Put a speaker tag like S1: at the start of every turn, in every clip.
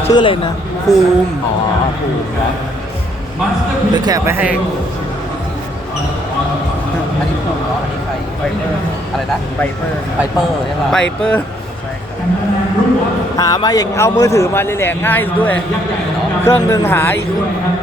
S1: ชื่ออะไรนะภูมิ
S2: อ๋อภูมินะ
S1: เดี๋ยวแคปไปให้
S2: อันนี้ภูมิเนาะอันนี้ใครอะไรนะไบเปอร์ใช่ไหม
S1: ไปเปอร์หามาอย่างเอามือถือมาเลยแหละง่ายด้วย เครื่องหนึ่งหาอีก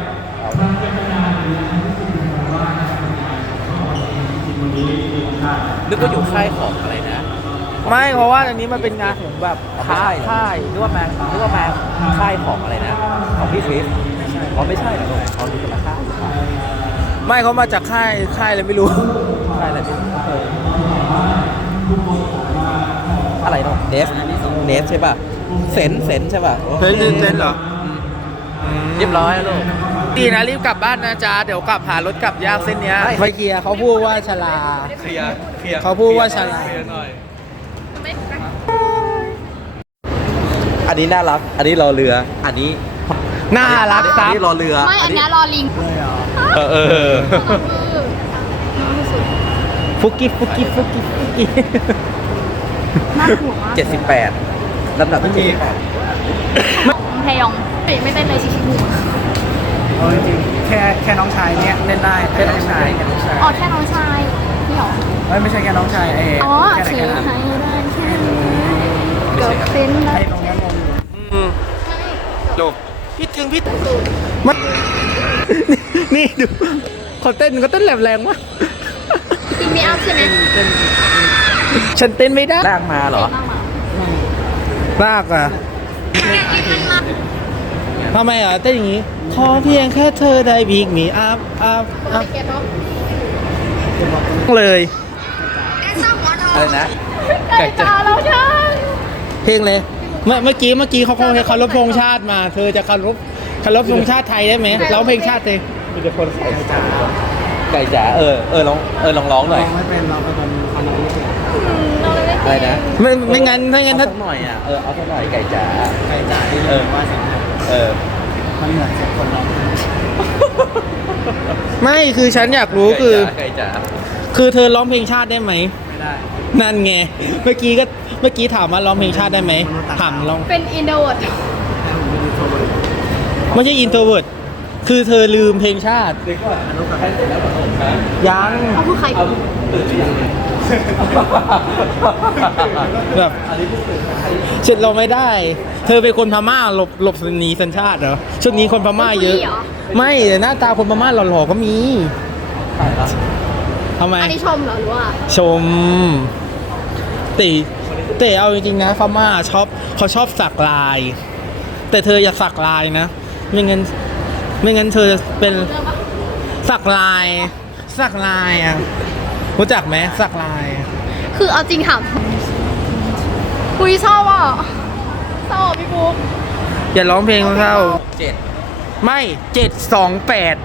S2: นึกว่าอยู่ค่ายของอะไรนะ
S1: ไม่เพราะว่าอันนี้มันเป็นงานของแบบ
S2: ค่าย
S1: ค่าย
S2: นึกว่ามาค่ายของอะไรนะของพี่คริสอ๋อไม่ใช่เหรอเขาดูกันละค่าย
S1: ไม่เขามาจากค่ายอะไรไม่รู้
S2: ค่ายอะไรพี่อะไรเนาะเนสใช่ป่ะเซนใช่ป่ะ
S1: เฮ้ยเต้นเหรอ
S2: เรียบร้อยแล้วลูก
S1: ดีนะรีบกลับบ้านนะจ๊ะเดี๋ยวกลับหารถกลับยากเส้นเนี้ย
S2: ไม่
S1: ไฟเกียร์เขาพูดว่าชลา
S2: เคลียร์
S1: เขาพูดว่าฉลาด
S2: เคลียร์หน่อยอันนี้น่ารัก อันนี้รอเรือ อันนี้
S1: น่ารัก
S2: อั
S1: ซั
S2: น
S1: บ
S2: นี้รอเรือ
S3: ไม่อันเนี้ยรอลิง
S2: เออ
S1: ฟุกิ
S3: น่าหัวมาก
S2: 78ลำดับที่78
S3: ของเพยองไม่เต้นเลยชิชิมู
S1: เอาจริงๆแค่น้องชายเนี้ยเล่นได้แค่น้องชาย
S3: อ๋อแค่น้องชายนี่หรอ
S1: ไม่ใช่แค่น้องชาย
S3: อ๋อเสียหายได้แค่นี้เกิดเต้นได้
S1: ตรงนี้งงอยู่จบพี่ถึงพี่มัน นี่ดูเขาเต้นแหลมๆวะ
S3: จริงมีอัพใช่ไหม
S1: ฉันเต้นไม่ได้
S2: ลากมาเหรอ
S1: ลากอ่ะทำไมอ่ะเต้นอย่างงี้ขอเพียงแค่เธอได้บีกมีอัพเลย
S2: อะไรนะ
S3: ไก่จ้าเราช่าง
S1: เพลงเลยเมื่อกี้เขาเคารพธงชาติมา เธอจะเคารพธงชาติไทยได้ไหมร้องเพลงชาติเลย
S2: มีแต่คนไก่จ๋าลองร้องหน่อย
S1: ไม่เป็นเราเป็นคนทำอะไรไม่เป็น
S2: อะไรนะ
S1: ไม่งั้นถ้า
S2: เอาสักหน่อยอ่ะเอาสักหน่อยไก่จ๋า
S1: ไก่จ๋าที่ว่าเสียง มันเหมือนเสียงคนร้องไม่คือฉันอยากรู้คือ
S2: ไก่จ๋า
S1: คือเธอร้องเพลงชาติได้ไหม
S2: ไม่ได้
S1: นั่นไงเมื่อกี้ถามว่าร้องเพลงชาติได้ไหมถามร้อง
S3: เป็นอินโดด
S1: ไม่ใช่อินโทรเวิร์ดคือเธอลืมเพลงชาติ
S2: เด็กก็อนุกับให้เสร็จแล้วผสมนะ
S1: ยัง
S3: เขาคือใคร
S2: เอาตื่นหรือยัง
S1: แบบ
S2: อันนี้พูดถึงใคร
S1: เสร็จเราไม่ได้ เธอเป็นคนพม่าหลบหนีสัญชาติเหรอช่วงนี้คนพม่าเยอะ ไม่หน้าตาคนพม่าหล่อๆก็มี
S2: ใครละ
S1: ทำไม
S3: อันนี้ชมเหรอหรือว่า
S1: ชมแต่เอาจริงๆนะพม่าเขาชอบสักลาย แต่เธออย่าสักลายนะไม่งั้นเธอเป็น
S3: เรื่องปะ
S1: สักลายอ่ะรู้จักไหมสักลาย
S3: คือเอาจริงถามคุยชอบอ่ะชอบพี่บุ๊ก
S1: อย่าร้องเพลงของเขา
S2: 7
S1: ไม่728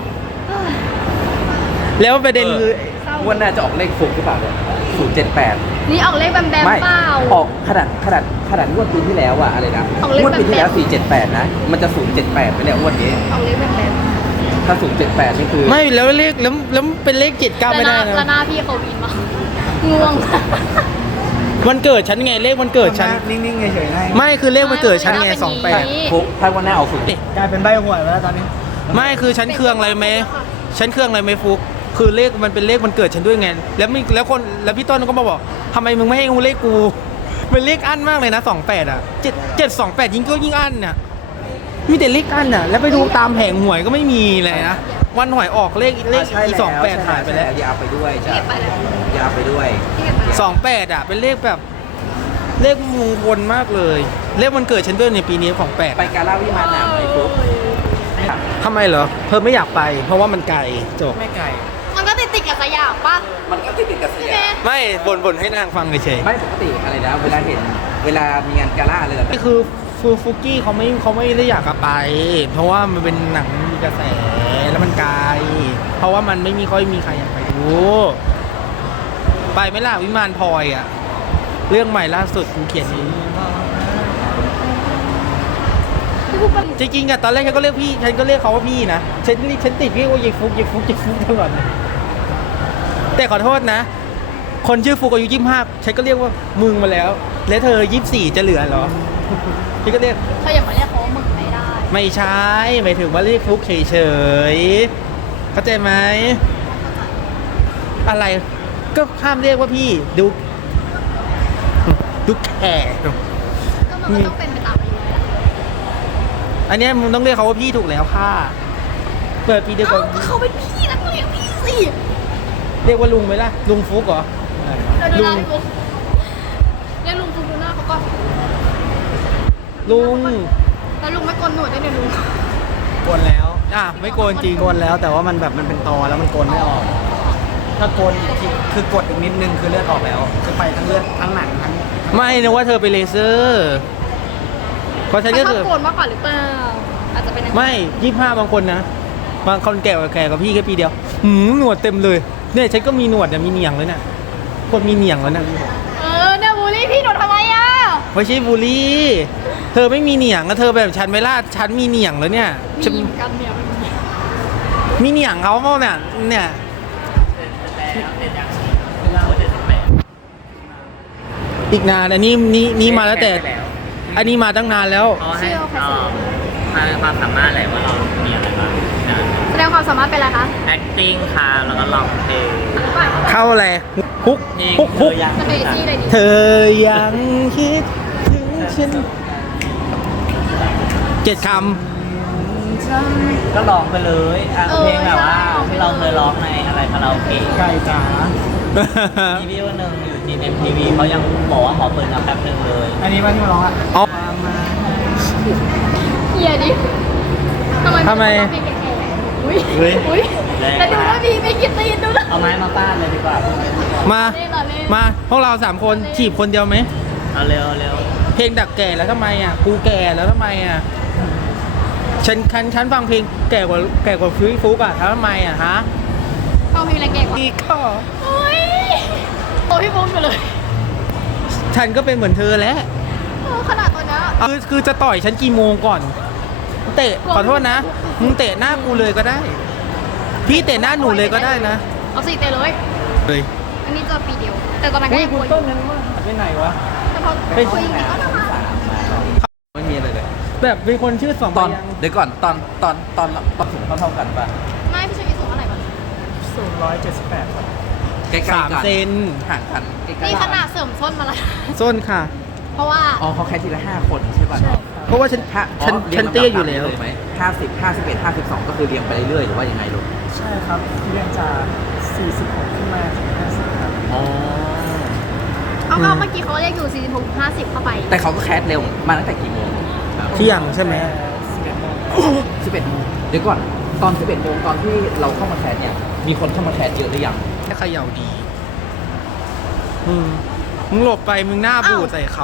S1: แล้วประเด็นคือ
S2: งวันน่าจะออกเลขฟุกหรือเปล่าเนี่ย078
S3: นี่ออกเลขแบม
S2: ไม่
S3: เปล่า
S2: ออกขนาดงวดปีที่แล้วอะอะไรนะ
S3: ออกเลข
S2: งวดปีที่แล้ว
S3: แบบ
S2: 478นะมันจะ078ไปแล้วงวดนี้
S3: ออกเลขแบม
S2: ถ้า078นี่คือ
S1: ไม่แล้วเลขแล้วเป็นเลข79ไม่ได้
S3: แล้วห
S1: นะ
S3: น้าพี่เขาวินมาง่วง
S1: วันเกิดฉันไงเลขวันเกิดฉัน
S4: นิ่งๆเฉยๆได้
S1: ไม่คือเลขวันเกิดฉันไง
S3: เป็นอย่างนี้
S1: 28
S2: ฟุกถ้าวันหน้าออก0
S4: กลายเป็นใบหวยไปแล้วตอนนี้
S1: ไม่คือฉันเครื่องอะไรไหมฉันเครื่องอะไรไหมฟุกคือเลขมันเป็นเลขวันเกิดฉันด้วยไงแล้วพี่ต้นก็มาบอกทำไมมึงไม่ให้กูเลขกูเป็นเลขอั้นมากเลยนะ28อ่ะ728ยิ่งอั้นน่ะมีแต่เลขอั้นน่ะแล้วไปดูตามแผงหวยก็ไม่มีเลยนะวันหวยออกเลขอี28หายไปแล้ว
S2: อย่าเอาไปด้วยจ้ะ
S3: ไปแล้ว
S2: อย่าเอาไปด้วย
S1: 28อ่ะเป็นเลขแบบเลขมงคลมากเลยเลขวันเกิดฉันด้วยในปีนี้28
S2: ไปกาลาวิมานหนามไหมฟุก
S1: ทำไมเหรอเธอไม่อยากไป เพราะว่ามันไกลจบ
S4: ไม่ไก่
S3: มันก็ติดกับสยามปะ
S2: มันก็ติดกับส
S3: ใช่
S2: ยา
S3: ไหม
S2: ม
S1: ไม่บ่นให้นางฟังเฉย
S2: ไม่ปกติอะไรนะเวลามีงานกาล่าอะไรแบบ
S1: นี่คือฟุกกี้เขาไม่ได้อยากไป เพราะว่ามันเป็นหนังมีกระแสแล้วมันไกลเพราะว่ามันไม่ค่อยมีใครอยากไปดูไปไหม่ล่ะวิมานพลอยอ่ะเรื่องใหม่ล่าสุดกูเขียนเอง
S3: พี่บุ๊กเป็น
S1: จริงๆอะตอนแรกฉันก็เรียกพี่ฉันก็เรียกเขาว่าพี่นะฉันติดพี่ว่าเยฟุกตลอดเลยแต่ขอโทษนะ คนชื่อฟุกอายุ25ฉันก็เรียกว่ามึงมาแล้ว แล้วเธอ24จะเหลือเหรอพี่ก็เรียก
S3: เธออย่ามาเรียกเขาว่ามึงไม่ได้
S1: ไม่ใช่หมายถึงว่าเรียกฟุกเฉยๆเข้าใจไหมอะไรก็ห้ามเรียกว่าพี่ดูแก่
S3: ก็มันก็ต้องเป็นไปตามอายุแล้ว
S1: อันเนี้ยมึงต้องเรียกเขาว่าพี่ถูกแล้วค่ะเปิดปีเดียวกั
S3: เอ้าน ก็เขาเป็นพี่นะก็เรียกพี่สิ
S1: เรียกว่าลุงไหมล่ะลุงฟุกเหรอ
S3: เราดูหน้าพี่บุ๊กเรียกลุงฟุกดูหน้าเขาก็
S1: ลุง
S3: แล้วลุงไม่โกนหนวดได้เลยลุง
S4: โกนแล้ว
S1: ไม่โกนจริง
S4: โกนแล้วแต่ว่ามันแบบมันเป็นตอแล้วมันโกนไม่ออก ถ้าโกนอีกทีคือกดอีกนิดนึงคือเลือดออกแล้วคือไปทั้งเลือดทั้งหนังทั้ง
S1: ไม่นึกว่าเธอไปเลเซอร์เพราะฉัน
S3: เขา
S1: ก็
S3: ชอ
S1: คื
S3: บ
S1: อ
S3: โกนมากกว่าหรือเปล่าอาจจะเป็นอย่างนั้น
S1: ไม่25บางคนนะบางคนแก่กว่าพี่แค่ปีเดียวหนวดเต็มเลยเนี่ยฉันก็มีหนวดเนี่ยมีเหนียงเลยน่ะคนมีเหนียงแล้วน่ะ
S3: เนี่ยบูลลี่พี่หนูทำไมอ่ะ
S1: ไม่ใช่บูลลี่ เธอไม่มีเหนียงอะเธอแบบฉันไม่ล่าฉันมีเหนียงแล้วเนี่ยฉัน
S3: มีกันเนี่ย
S1: มีเหนียงเขาเปล่าเนี่ยอีกนานอันนี้นี่มาแล้วแต่ อันนี้มาตั้งนานแล้ว
S2: เขาให้มาความสามารถอะไรว่าเรามีอะไรบ้างนะ
S3: แสดงความสามารถเป็นอะไรคะ
S2: acting ค่ะแล้วก็ร้องเพลง
S1: เข้าอะไรฮุก
S2: เพลง
S1: ฮุก
S2: เธ
S1: ฮุก
S2: อยัง
S3: จะเป็นซี่อะไรดี
S1: เธอยังคิดถึงฉัน7 ค
S2: ก็ร้องไปเลยอ่ะเพลงแบบว่าที่เราเคยร้องในอะไรคาราโอเกะ
S4: ไก่จ๋า
S1: ำ
S2: มีวิวหนึ่งอยู่ที่ MTV เขายังบอกว่าขอเปิดน้ำแป๊บหนึ่งเลย
S4: อันนี้ว่าที่มาร้องอ่ะ
S1: อ๋อ
S3: เฮียดิทำไม
S1: ทำไม
S3: นต้องเป็นแก่ๆอุ้ย
S1: เฮ้ย
S3: อุ้ยแต่ดูด้วยพี่ไม่คิดตีนดูนะ
S2: เอาไม้มาป้าดเลยดีกว่า
S1: มา
S3: เล่นเหรอเล่น
S1: มาพวกเรา3 คนถีบคนเดียวไหม
S2: เอาเร็วเร็ว
S1: เพลงดักแก่แล้วทำไมอ่ะ กูแก่แล้วทำไมอ่ะ ฉันฟังเพลงแก่กว่าฟุกอ่ะทำไมอ่ะฮะ
S3: เอาเพลงอะไรแก่กว่า
S1: อีกข้อ
S3: อุ้ยโอ้พี่บุ๊กไปเลย
S1: ฉันก็เป็นเหมือนเธอแหล้ว
S3: ขนาดตัวเนี้ย
S1: คือจะต่อยฉันกี่โมงก่อน เตะขอโทษนะ มึงเตะหน้ากูเลยก็ได้ พี่เตะหน้าหนูเลยก็ได้นะ
S3: เอาสิเตะเลย
S1: เลย
S3: อันนี้เจอปีเดียว แต่ตอนนั้นก็ยังกลัวอยู่
S4: ไปไหนวะ
S3: แต่พอ
S1: ไป
S3: คุยจริงๆก็น่ารัก
S2: ไม่มีอะไรเลย
S1: แบบเป็นคนชื่อ2
S2: ตอน
S1: พยางค์
S2: เดี๋ยวก่อนตอนสูงเท่ากันป่ะ
S3: ไม่พี่ชายสูงเท่าไหร่บ้าง
S4: สูง178ครับ
S2: ใกล้ๆกัน
S1: 3 เซน
S2: ห่างกันใกล้ๆ
S3: นี่
S2: กั
S3: ขนาดเสริมส้นมาแล้ว
S1: ส้นค่ะ
S3: เพราะว่า
S2: อ๋อเขาแค่ทีละ5 คนใช่ป่ะ
S1: เพราะว่าฉัน ฉันเตี้ยอยู่แล้ว
S2: เลยไหม50 51 52ก็คือเรียงไปเรื่อยๆหรือว่ายังไงลูก
S4: ใช่ครับเรียนจาก46ขึ้นมาถึง50ครับ
S2: อ๋อ
S3: เอาก็เมื่อกี้เขาเรียกอยู่46 50เข้าไป
S2: แต่เขาก็แคสเร็วมาตั้งแต่กี่โมงครับ
S1: เที่ยงใช่ไหม
S4: 11โมง
S2: 11โมงเดี๋ยวก่อนตอน11โมงตอนที่เราเข้ามาแคสเนี่ยมีคนเข้ามาแคสเยอะหรือยัง
S1: แค่เขย่าดีมึงหลบไปมึงหน้าบูดใส่เขา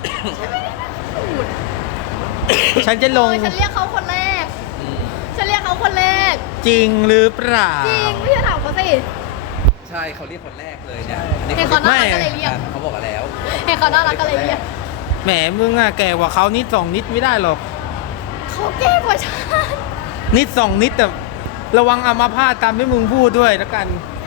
S1: ฉันจะลง
S3: ฉันเรียกเขาคนแรก ฉันเรียกเขาคนแรก
S1: จริงหรือเปล่า
S3: จริงไม่ใช่ถามเขาสิ
S2: ใช่เขาเรียกคนแรกเลยเนี่ย
S3: เห็นเขาน่ารักก็เลยเรียก
S2: เขาบอกมาแล้ว
S3: เห็นเขาน่ารักก็เลยเรียก
S1: แหมมึงอะแก่กว่าเขานิด2 นิดไม่ได้หรอก
S3: เขาแก่กว่าฉัน
S1: นิด2 นิดแต่ระวังอัมาพาตตามที่มึงพูดด้วยแล้วกัน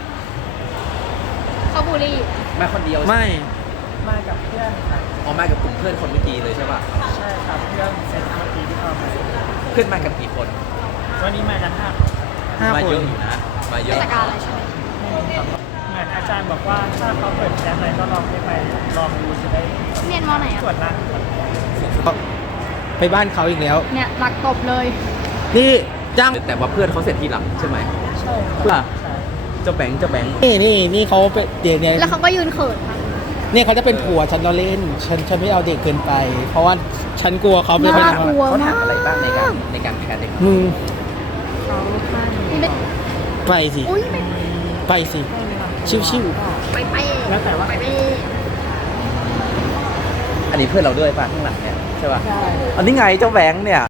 S3: เขาบูลลี่
S2: มาคนเดียว
S1: ไม่
S4: มากับเพื่อนครับ
S2: อ๋อมากับกลุ่มเพื่อนคนเมื่อกี้เลยใช่ป่ะ
S4: ใช่ครับเพื่อนเซนเมื่อกี้ที่เข้ามา
S2: เพื่อนมากันกี่คน
S4: วันนี้มากัน5
S1: 5
S2: มา
S1: ค
S2: เย
S1: น
S2: อะอยู่นะมาเย
S3: เท
S2: อะ
S3: ศกาลอะไรใช่ไหม
S4: เหมือนอาจารย์บอกว่าถ้าเขาเปิดแคสอะไรก็ลองไปลองดูจะได้
S3: เรียนมอไหน
S4: ตร
S3: อ่ะ
S4: วจร่าง
S1: ไปบ้านเขาอีกแล้ว
S3: เนี่ยหลักตบเลย
S1: นี่จ้าง
S2: แต่ว่าเพื่อนเขาเสร็จทีหลังใช่ไหม
S4: ใช่
S2: อ่ะ
S4: ใช่
S2: เจ้าแบงค์เจ้าแบงค์
S1: นี่เขาไปเดี๋ยวเนี่ย
S3: แล้วเขาก็ยืนเขินค่ะ
S1: เนี่ยเขาจะเป็นผัวฉันเราเล่น ฉันไม่เอาเด็กเกินไป เพราะว่าฉันกลัวเขาไม่
S3: น่า
S1: เป็น
S3: กลัว
S2: เขาถามอะไรบ้างในการแคสเด็ก
S1: มึง
S3: นี่เป็น
S1: ไปสิ
S3: อุ้ยไม่
S1: ไปสิ ชิว
S3: ไป
S4: แล้วแต่ว่า
S3: ไป
S2: อันนี้เพื่อนเราด้วยป่ะข้างหลังเนี่ยใช่ป่ะ
S4: ใช่
S2: อันนี้ไงเจ้าแบงค์เนี่ย